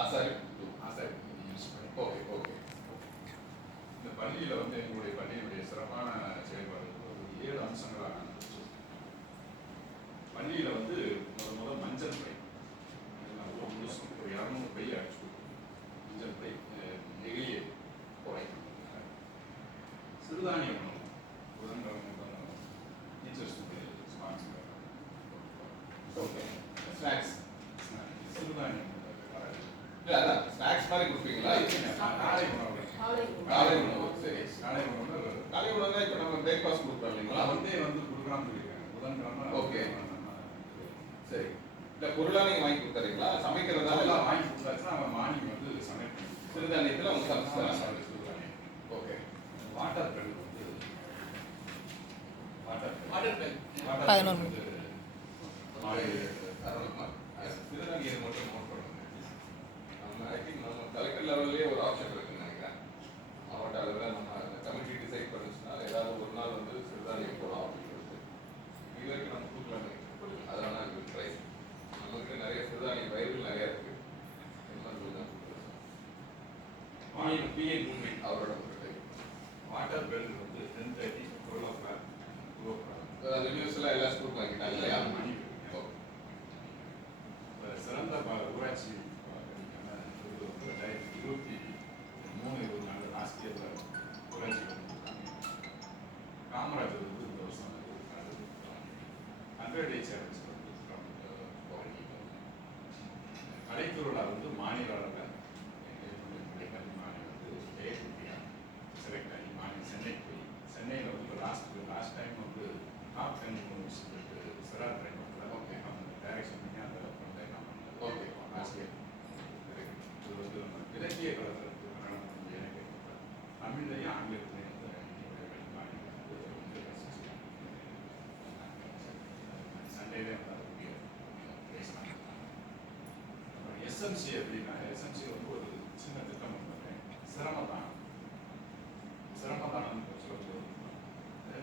ஆசாரி use பண்ணி. Okay okay. இந்த பள்ளியில் வந்து எங்களுடைய பள்ளியினுடைய சிறப்பான செயல்பாடு ஒரு 7 அம்சங்களாக இருந்துச்சு. பள்ளியில் வந்து முதல் மஞ்சள் பை ஒரு முழுசும் ஒரு 200 பை அடிச்சு மஞ்சள் பை எளிய குறைக்கணும். சிறுதானிய உணவு புதன்கிழமை டீச்சர்ஸ் ஸ்பான்சர். ஓகே. ஸ்நாக்ஸ் சிறுதானியம் இல்லை அதான் ஸ்நாக்ஸ் மாதிரி கொடுப்பீங்களா? காலை உணவு. காலை உணவு சரி. காலை உணவு காலை உணவு இப்போ நம்ம பிரேக்ஃபாஸ்ட் கொடுப்போம் இல்லைங்களா? வந்து கொடுக்கலாம்னு சொல்லியிருக்காங்க புதன்கிழமை. ஓகே சரி. இல்லை பொருளாக நீங்கள் வாங்கி கொடுத்துறீங்களா? சமைக்கிறதா எல்லாம் வாங்கி கொடுத்தாச்சுன்னா அவன் மார்னிங் வந்து சமைக்கணும். சிறுதானியத்தில் அவங்க சமைச்சு சிறுதானியம். ஓகே. வாட்டர் பெல் வந்து வாட்டர் பெல் 11 சிறுதானியம் மட்டும் நோட் பண்ணுங்க. நம்ம ஐ திங்க் நம்ம கலெக்டர் லெவல்லேயே ஒரு ஆப்ஷன் இருக்குன்னு நினைக்கிறேன். மாவட்ட அளவில் நம்ம கமிட்டி டிசைட் பண்ணிச்சுன்னா ஏதாவது ஒரு நாள் வந்து சிறுதானியம் போடலாம் அப்படின்னு சொல்லிட்டு இது வரைக்கும் நம்ம கொடுக்கலான்னு அதனால இது ட்ரை. நமக்கு நிறைய சிறுதானிய பயிர்கள் நிறைய இருக்கு. பிஏ மூவ்மெண்ட் அவரோட வாட்டர் பெல் வந்து 10:30 12 o'clock அது நியூஸ்ல எல்லா ஸ்கூலுக்கும் வாங்கிட்டாங்க இல்லையா? சிறந்த ஊராட்சி 2023-24 ஆசிரியர் ஊராட்சி காமராஜர் வந்து இந்த வருஷம் 100 days கலைத்துறையில் வந்து மாநில அளவில் மாநிலம் வந்து செலக்ட் ஆகி மாநிலம் சென்னைக்கு போய் சென்னையில் வந்து லாஸ்ட் டைம் வந்து டாப் 10 யூனிவர்சிட்டி சிறார் ட்ரைன் ஓகே அவங்க டைரக்ஷன் பண்ணி அந்த ஓகே ஆசிரியர் இது வந்து நம்ம இலக்கிய கலத்துக்கு எனக்கு தமிழ்லையும் ஆங்கிலத்திலையும் சண்டேலே வந்து பேசினாங்க. எஸ்எம்சி அப்படின்னா எஸ்எம்சி வந்து ஒரு சின்ன திட்டம் பண்ணுறேன். சிரமதானம் சொல்லும்போது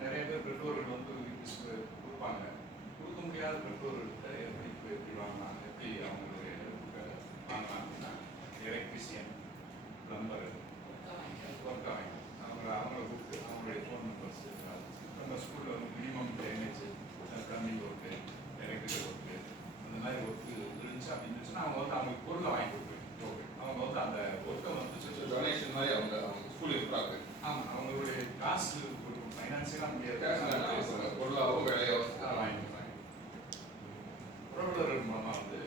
நிறைய பேர் பெற்றோர்கள் வந்து கொடுப்பாங்க. கொடுக்க முடியாத பெற்றோர்கள்ட்ட எப்படி வாங்கலாம், எப்படி அவங்களுடைய வாங்கலாம் அப்படின்னா எலக்ட்ரிஷியன், பிளம்பர், ஒர்க் ஆகும் அவங்கள கூப்பிட்டு அவங்களுடைய ஃபோன் நம்பர்ஸ் நம்ம ஸ்கூலில் வந்து minimum drainage, plumbing work, electrical work அந்த மாதிரி ஒர்க்கு இருந்துச்சு அப்படின்னு இருந்துச்சுன்னா அவங்க வந்து அவங்களுக்கு பொருளை வாங்கி கொடுப்பேன். ஓகே அவங்க வந்து அந்த ஒர்க்கை வந்து டொனேஷன் மாதிரி அவங்க ஸ்கூல் இருப்பாங்க. ஆமாம் அவங்களுடைய காசு ஃபைனான்சியலாக முடியாது பொருளாவோ வேலையோ வாங்கி கொடுப்பாங்க. புரவலர்கள் மூலமாக வந்து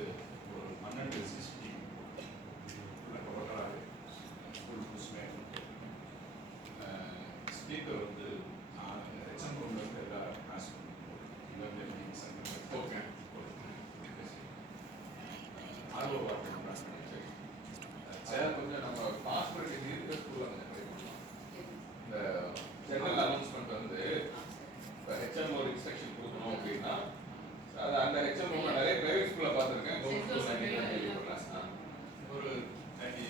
ஒரு 12 சிசிடிவி டோட்டலாக ஸ்கூல் புதுசுமே ஸ்பீக்கர் வந்து ஹெச்எம் ரூம்லேருந்து எல்லா கிளாஸ் ஓகே ஆர்வ வார்த்தை சார் கொஞ்சம் நம்ம பாஸ்போர்ட் இருக்கிற ஸ்கூலில் கொஞ்சம் ட்ரை பண்ணலாம். இந்த ஜெனரல் அனௌன்ஸ்மெண்ட் வந்து இப்போ ஹெச்எம் ஒரு இன்ஸ்ட்ரக்ஷன் கொடுக்கணும் அப்படின்னா அது அந்த ஹெச்எம் ரூமில் நிறைய ப்ரைவேட் ஸ்கூலில் பார்த்துருக்கேன். கவர்மெண்ட் ஸ்கூல் ஒரு 30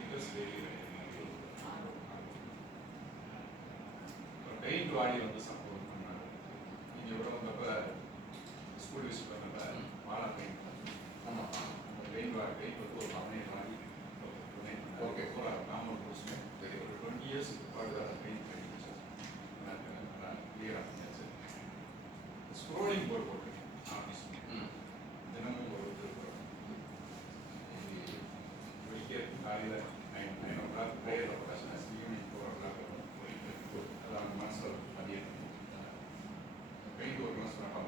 meters பெயிண்ட் வாடி வந்து சப்போர்ட் பண்ணாங்க. நீங்கள் எவ்வளோ வந்தப்போ ஸ்கூல் விசிட் பண்ணப்ப வாழை பெயிண்ட் ஆமாம் அந்த பெயிண்ட் வந்து ஒரு 15 வாடி ஓகே பூரா காமன் கோர்ஸ்மே ஒரு 20 years பாடு அதை பெயிண்ட் பண்ணி நல்லா கிளியராக பண்ணியாச்சு. ஸ்க்ரோலிங் போர்டு போட்டிருக்கேன் ஆஃபீஸ் தினமும் ஒரு வெடிக்கிறதுக்கு காலையில் 9 o'clock prayer professionals evening 4 o'clock அது அவங்க மனசில் பதியணும். பெயிண்ட் ஒரு மாதம் சிறப்பாக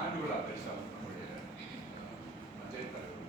ஆண்டு விழா பெருசாக வந்து நம்முடைய மஞ்சள் தலைவர்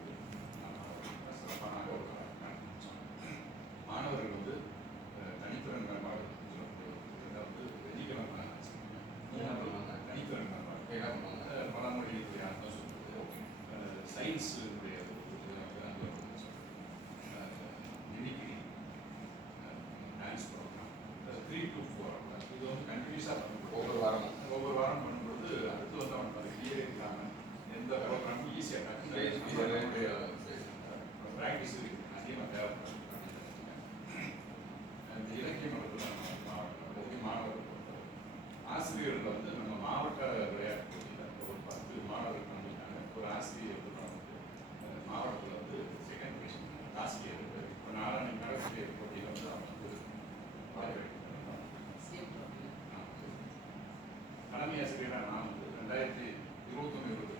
ஆசிரியராக நான் வந்து 2021